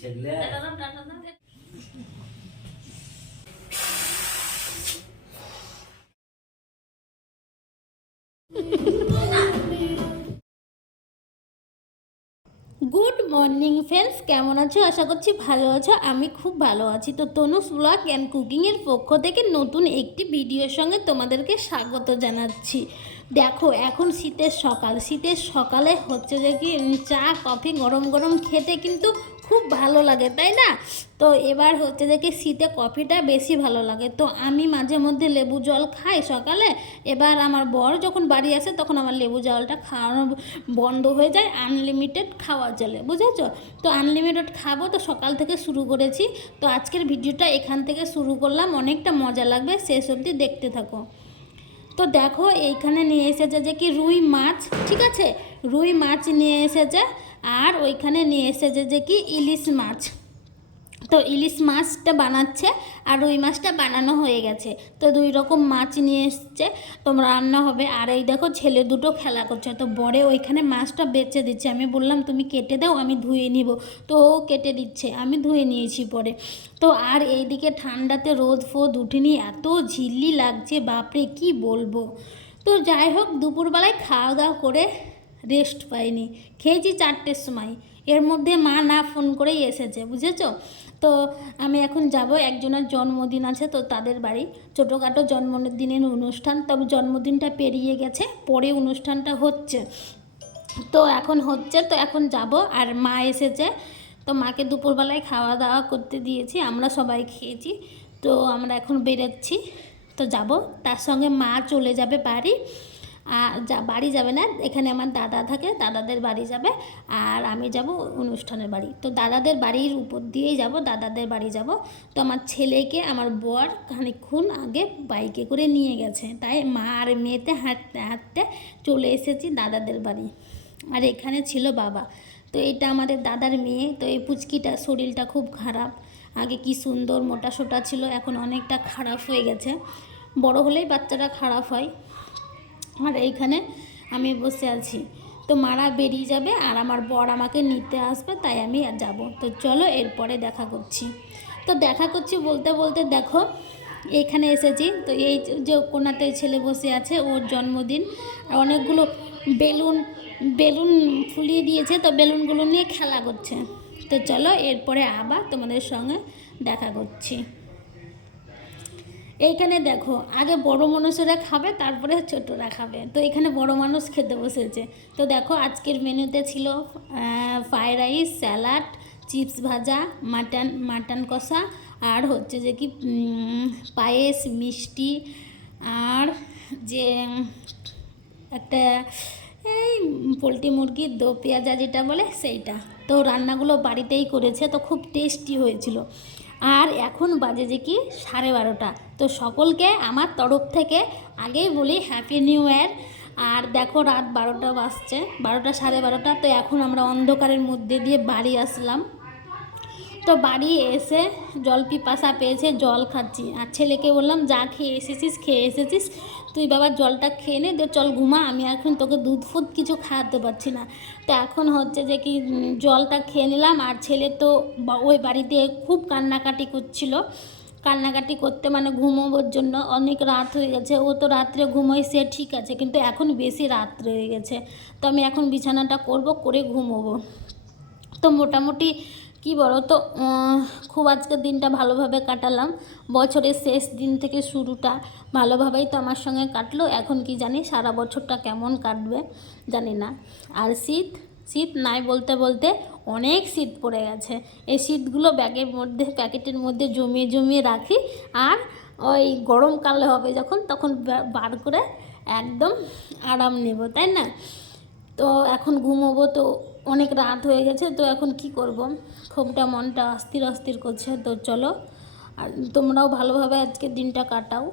Good morning friends, কেমন আছো? আশা করছি ভালো আছো। আমি খুব ভালো আছি। তো তনুস ব্লগ অ্যান্ড কুকিংয়ের পক্ষ থেকে নতুন একটি ভিডিওর সঙ্গে তোমাদেরকে স্বাগত জানাচ্ছি। দেখো, এখন শীতের সকালে হচ্ছে যে কি চা কফি গরম গরম খেতে কিন্তু খুব ভালো লাগে, তাই না? তো এবার হচ্ছে যে কি শীতে কফিটা বেশি ভালো লাগে। তো আমি মাঝে মধ্যে লেবু জল খাই সকালে। এবার আমার বর যখন বাড়ি আসে তখন আমার লেবু জলটা খাওয়ানো বন্ধ হয়ে যায়, আনলিমিটেড খাওয়া চলে, বুঝেছো? তো আনলিমিটেড খাবো, তো সকাল থেকে শুরু করেছি। তো আজকের ভিডিওটা এখান থেকে শুরু করলাম, অনেকটা মজা লাগবে, শেষ অবধি দেখতে থাকো। তো দেখো, এইখানে নিয়ে এসেছে যে কি রুই মাছ, ঠিক আছে? রুই মাছ নিয়ে এসেছে, আর ওইখানে নিয়ে এসেছে যে কি ইলিশ মাছ। তো ইলিশ মাছটা বানাচ্ছে আর রুই মাছটা বানানো হয়ে গেছে। তো দুই রকম মাছ নিয়ে এসছে, তোমরা রান্না হবে। আর এই দেখো, ছেলে দুটো খেলা করছে। তো বড়ে ওইখানে মাছটা বেছে দিচ্ছে, আমি বললাম তুমি কেটে দাও, আমি ধুয়ে নিব। তো ও কেটে দিচ্ছে, আমি ধুয়ে নিয়েছি পরে। তো আর এইদিকে ঠান্ডাতে রোদ ফোদ উঠেনি, এত ঝিল্লি লাগছে, বাপরে কি বলবো। তো যাই হোক, দুপুরবেলায় খাওয়া দাওয়া করে রেস্ট পাইনি, খেয়েছি 4টের সময়। এর মধ্যে মা না ফোন করেই এসেছে, বুঝেছো? তো আমি এখন যাব, একজনের জন্মদিন আছে, তো তাদের বাড়ি ছোটোখাটো জন্মদিনের অনুষ্ঠান। তবে জন্মদিনটা পেরিয়ে গেছে, পরে অনুষ্ঠানটা হচ্ছে। তো এখন হচ্ছে, তো এখন যাব। আর মা এসেছে, তো মাকে দুপুরবেলায় খাওয়া দাওয়া করতে দিয়েছি, আমরা সবাই খেয়েছি। তো আমরা এখন বেরোচ্ছি, তো যাব। তার সঙ্গে মা চলে যাবে বাড়ি। বাড়ি যাবে না, এখানে আমার দাদা থাকে, দাদাদের বাড়ি যাবে। আর আমি যাব অনুষ্ঠানের বাড়ি। তো দাদাদের বাড়ির উপর দিয়েই যাব, দাদাদের বাড়ি যাব। তো আমার ছেলেকে আমার বর খানিকক্ষণ আগে বাইকে করে নিয়ে গেছে, তাই মা আর মেয়েতে হাঁটতে হাঁটতে চলে এসেছি দাদাদের বাড়ি। আর এখানে ছিল বাবা। তো এটা আমাদের দাদার মেয়ে। তো এই পুচকিটা শরীরটা খুব খারাপ, আগে কি সুন্দর মোটা সোটা ছিল, এখন অনেকটা খারাপ হয়ে গেছে। বড় হলেই বাচ্চারা খারাপ হয়। আর এইখানে আমি বসে আছি। তো মারা বেরিয়ে যাবে আর আমার বর আমাকে নিতে আসবে, তাই আমি যাব। তো চলো, এরপরে দেখা করছি। তো দেখা করছি বলতে বলতে দেখো এইখানে এসেছি। তো এই যে কোনাতে ছেলে বসে আছে, ওর জন্মদিন। আর অনেকগুলো বেলুন বেলুন ফুলিয়ে দিয়েছে, তো বেলুনগুলো নিয়ে খেলা করছে। তো চলো, এরপরে আবার তোমাদের সঙ্গে দেখা করছি। এইখানে দেখো, আগে বড় মানুষেরা খাবে, তারপরে ছোটরা খাবে। তো এখানে বড় মানুষ খেতে বসেছে। তো দেখো, আজকের মেনুতে ছিল ফ্রাইড রাইস, স্যালাড, চিপস ভাজা, মাটন কষা, আর হচ্ছে যে কি পায়েস, মিষ্টি, আর যে একটা এই পোলট্রি মুরগির দো পেঁয়াজা যেটা বলে সেইটা। তো রান্নাগুলো বাড়িতেই করেছে, তো খুব টেস্টি হয়েছিল। আর এখন বাজে যে কি 12:30। তো সকলকে আমার তরফ থেকে আগেই বলি হ্যাপি নিউ ইয়ার। আর দেখো, রাত 12টা বাজছে, 12টা 12:30। তো এখন আমরা অন্ধকারের মধ্যে দিয়ে বাড়ি আসলাম। তো বাড়ি এসে জল পিপাসা পেয়েছে, জল খাচ্ছি। আর ছেলেকে বললাম, যা খেয়ে এসেছিস তুই বাবা জলটা খেয়ে নে, চল ঘুমা, আমি এখন তোকে দুধ ফুধ কিছু খাওয়াতে পারছি না। তো এখন হচ্ছে যে কি জলটা খেয়ে নিলাম। আর ছেলে তো ওই বাড়িতে খুব কান্নাকাটি করছিল, কান্নাকাটি করতে মানে ঘুমোবার জন্য। অনেক রাত হয়ে গেছে, ও তো রাত্রে ঘুমোয়, সে ঠিক আছে, কিন্তু এখন বেশি রাত্রে হয়ে গেছে। তো আমি এখন বিছানাটা করে ঘুমোবো। তো মোটামুটি কি বলো তো, খুব আজকের দিনটা ভালোভাবে কাটালাম। বছরের শেষ দিন থেকে শুরুটা ভালোভাবেই তো আমার সঙ্গে কাটলো। এখন কি জানি সারা বছরটা কেমন কাটবে জানি না। আর শীত শীত নাই বলতে বলতে অনেক শীত পড়ে গেছে। এই শীতগুলো প্যাকেটের মধ্যে জমিয়ে জমিয়ে রাখি। আর ওই গরমকালে হবে যখন, তখন বার করে একদম আরাম নেব, তাই না? তো এখন ঘুমোবো। তো অনেক রাত হয়ে গেছে, তো এখন কি করব, খুবটা মনটা অস্থির অস্থির করছে। তো চলো, আর তোমরাও ভালোভাবে আজকের দিনটা কাটাও।